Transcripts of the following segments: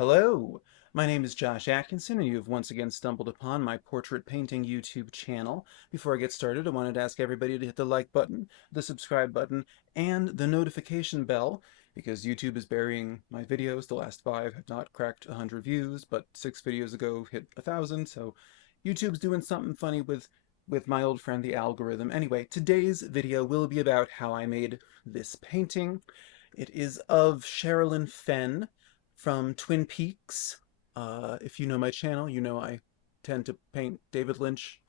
Hello, my name is Josh Atkinson, and you have once again stumbled upon my portrait painting YouTube channel. Before I get started, I wanted to ask everybody to hit the like button, the subscribe button, and the notification bell, because YouTube is burying my videos. The last 5 have not cracked 100 views, but 6 videos ago hit 1,000, so YouTube's doing something funny with my old friend the algorithm. Anyway, today's video will be about how I made this painting. It is of Sherilyn Fenn from Twin Peaks. If you know my channel, you know I tend to paint David Lynch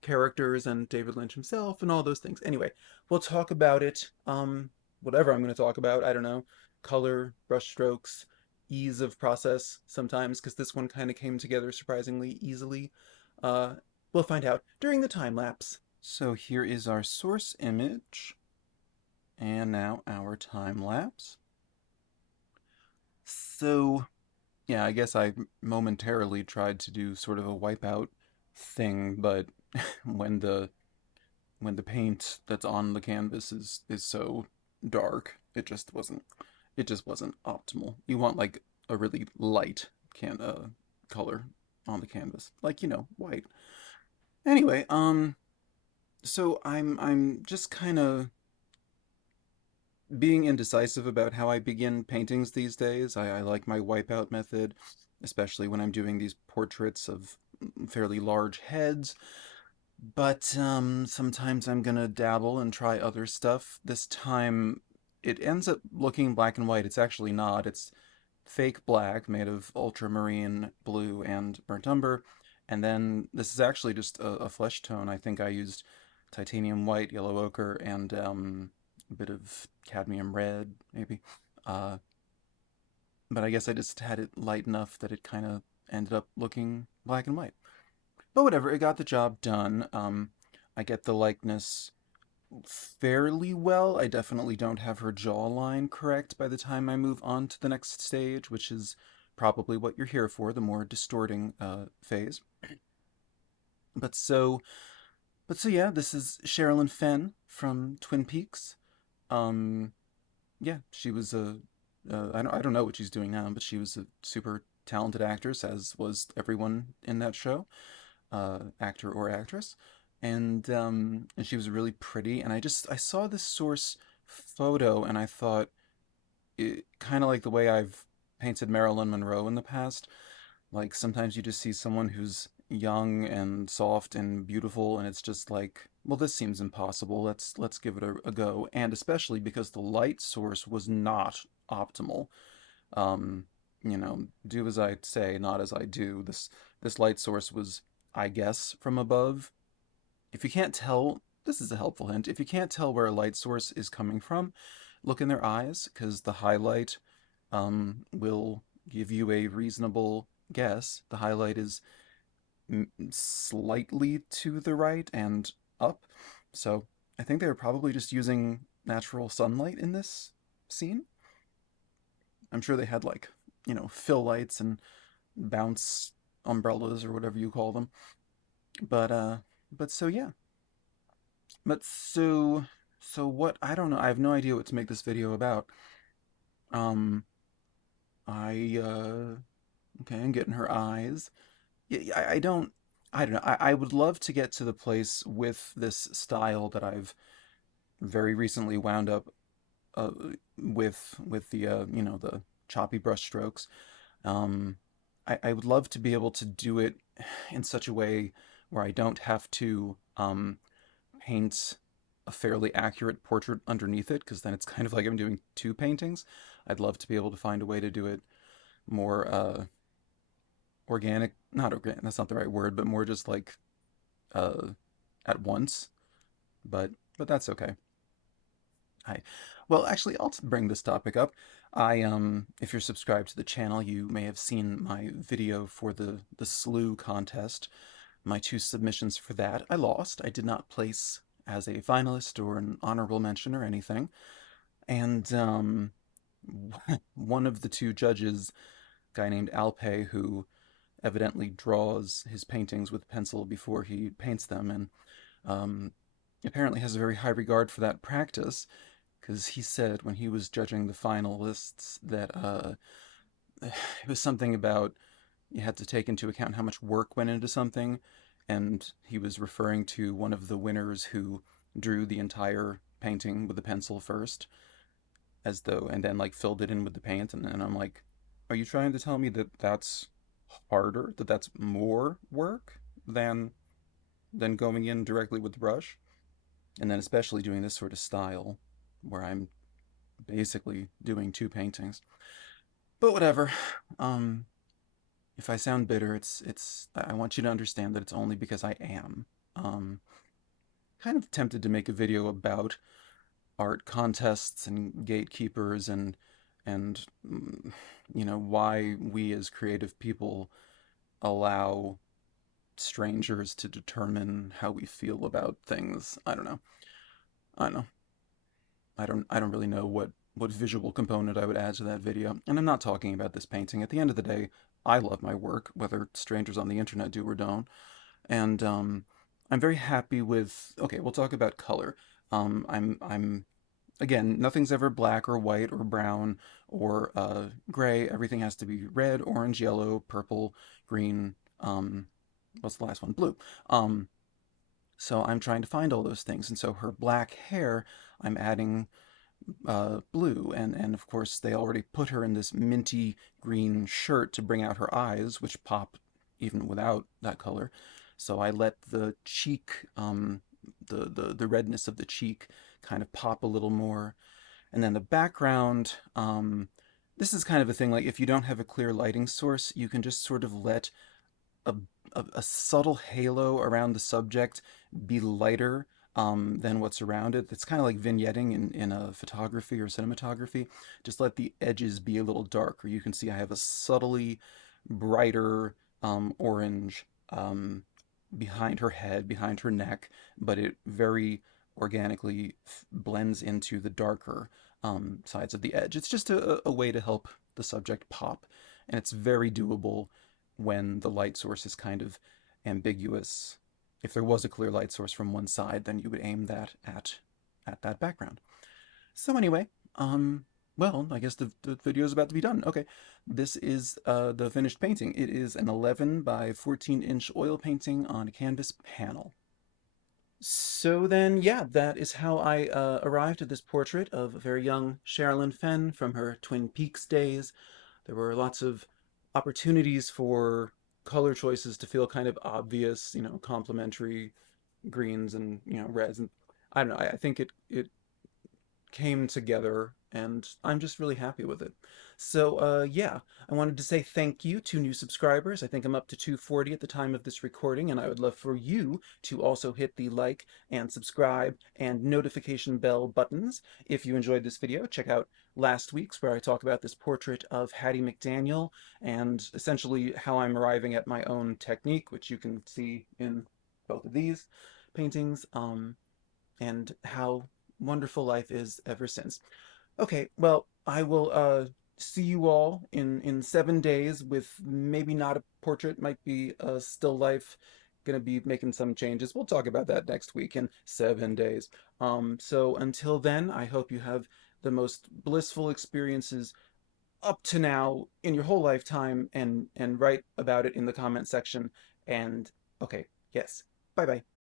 characters and David Lynch himself and all those things. Anyway, we'll talk about it. Whatever I'm going to talk about, I don't know. Color, brush strokes, ease of process sometimes, because this one kind of came together surprisingly easily. Uh, we'll find out during the time lapse. So here is our source image, and now our time lapse. So yeah, I guess I momentarily tried to do sort of a wipeout thing, but when the when the paint that's on the canvas is so dark, it just wasn't optimal. You want like a really light can color on the canvas, like white. Anyway, so I'm just kind of being indecisive about how I begin paintings these days. I like my wipeout method, especially when I'm doing these portraits of fairly large heads. But sometimes I'm gonna dabble and try other stuff. This time it ends up looking black and white. It's actually not. It's fake black made of ultramarine blue and burnt umber. And then this is actually just a flesh tone. I think I used titanium white, yellow ochre, and a bit of cadmium red, maybe. Uh, but I guess I just had it light enough that it kind of ended up looking black and white. But whatever, it got the job done. I get the likeness fairly well. I definitely don't have her jawline correct by the time I move on to the next stage, which is probably what you're here for, the more distorting phase. But so, but so yeah, this is Sherilyn Fenn from Twin Peaks. Um, yeah, she was I don't know what she's doing now, but she was a super talented actress, as was everyone in that show, actor or actress, and she was really pretty. And I saw this source photo, and I thought it kind of like the way I've painted Marilyn Monroe in the past. Like sometimes you just see someone who's young and soft and beautiful, and it's just like, well, this seems impossible. Let's give it a go. And especially because the light source was not optimal. Um, do as I say, not as I do. This light source was, I guess, from above. If you can't tell, this is a helpful hint. If you can't tell where a light source is coming from, look in their eyes, because the highlight will give you a reasonable guess. The highlight is slightly to the right and up. So I think they were probably just using natural sunlight in this scene. I'm sure they had like, fill lights and bounce umbrellas or whatever you call them. But but so yeah. But so what I don't know. I have no idea what to make this video about. Um I okay, I'm getting her eyes. Yeah, I don't know. I would love to get to the place with this style that I've very recently wound up uh, with the the choppy brush strokes. Um, I would love to be able to do it in such a way where I don't have to paint a fairly accurate portrait underneath it, because then it's kind of like I'm doing two paintings. I'd love to be able to find a way to do it more organic, not organic, that's not the right word, but more just like uh, at once. But that's okay. Hi. Well, actually, I'll bring this topic up. If you're subscribed to the channel, you may have seen my video for the slew contest. My two submissions for that, I lost. I did not place as a finalist or an honorable mention or anything. And one of the two judges, a guy named Alpay, who evidently draws his paintings with pencil before he paints them, and um, apparently has a very high regard for that practice, because he said when he was judging the finalists that it was something about you had to take into account how much work went into something, and he was referring to one of the winners who drew the entire painting with a pencil first, as though, and then like filled it in with the paint, and I'm like, are you trying to tell me that that's harder, that that's more work than going in directly with the brush? And then especially doing this sort of style where I'm basically doing two paintings. But whatever. Um, if I sound bitter, I want you to understand that it's only because I am. Um, Kind of tempted to make a video about art contests and gatekeepers and why we as creative people allow strangers to determine how we feel about things. I don't know. I don't know. I don't really know what visual component I would add to that video. And I'm not talking about this painting. At the end of the day, I love my work, whether strangers on the internet do or don't. And I'm very happy with. Okay, we'll talk about color. I'm again, nothing's ever black or white or brown or gray. Everything has to be red, orange, yellow, purple, green. What's the last one? Blue. Um, so I'm trying to find all those things. And so her black hair, I'm adding blue, and of course they already put her in this minty green shirt to bring out her eyes, which pop even without that color. So I let the cheek, the redness of the cheek, kind of pop a little more, and then the background. This is kind of a thing like if you don't have a clear lighting source, you can just sort of let a, a subtle halo around the subject be lighter than what's around it. It's kind of like vignetting in a photography or cinematography. Just let the edges be a little darker. You can see I have a subtly brighter orange behind her head, behind her neck, but it very organically blends into the darker sides of the edge. It's just a way to help the subject pop, and it's very doable when the light source is kind of ambiguous. If there was a clear light source from one side, then you would aim that at that background. So anyway, well, I guess the video is about to be done. Okay, this is the finished painting. It is an 11 by 14-inch oil painting on a canvas panel. So then, yeah, that is how I arrived at this portrait of a very young Sherilyn Fenn from her Twin Peaks days. There were lots of opportunities for color choices to feel kind of obvious, complementary greens and, reds. And I don't know, I think it came together and I'm just really happy with it. So, yeah, I wanted to say thank you to new subscribers. I think I'm up to 240 at the time of this recording, and I would love for you to also hit the like and subscribe and notification bell buttons. If you enjoyed this video, check out last week's where I talk about this portrait of Hattie McDaniel and essentially how I'm arriving at my own technique, which you can see in both of these paintings. And how wonderful life is ever since. Okay, well, I will see you all in 7 days with maybe not a portrait, might be a still life. Gonna be making some changes. We'll talk about that next week in 7 days. So until then, I hope you have the most blissful experiences up to now in your whole lifetime and write about it in the comment section. And okay, yes. Bye bye.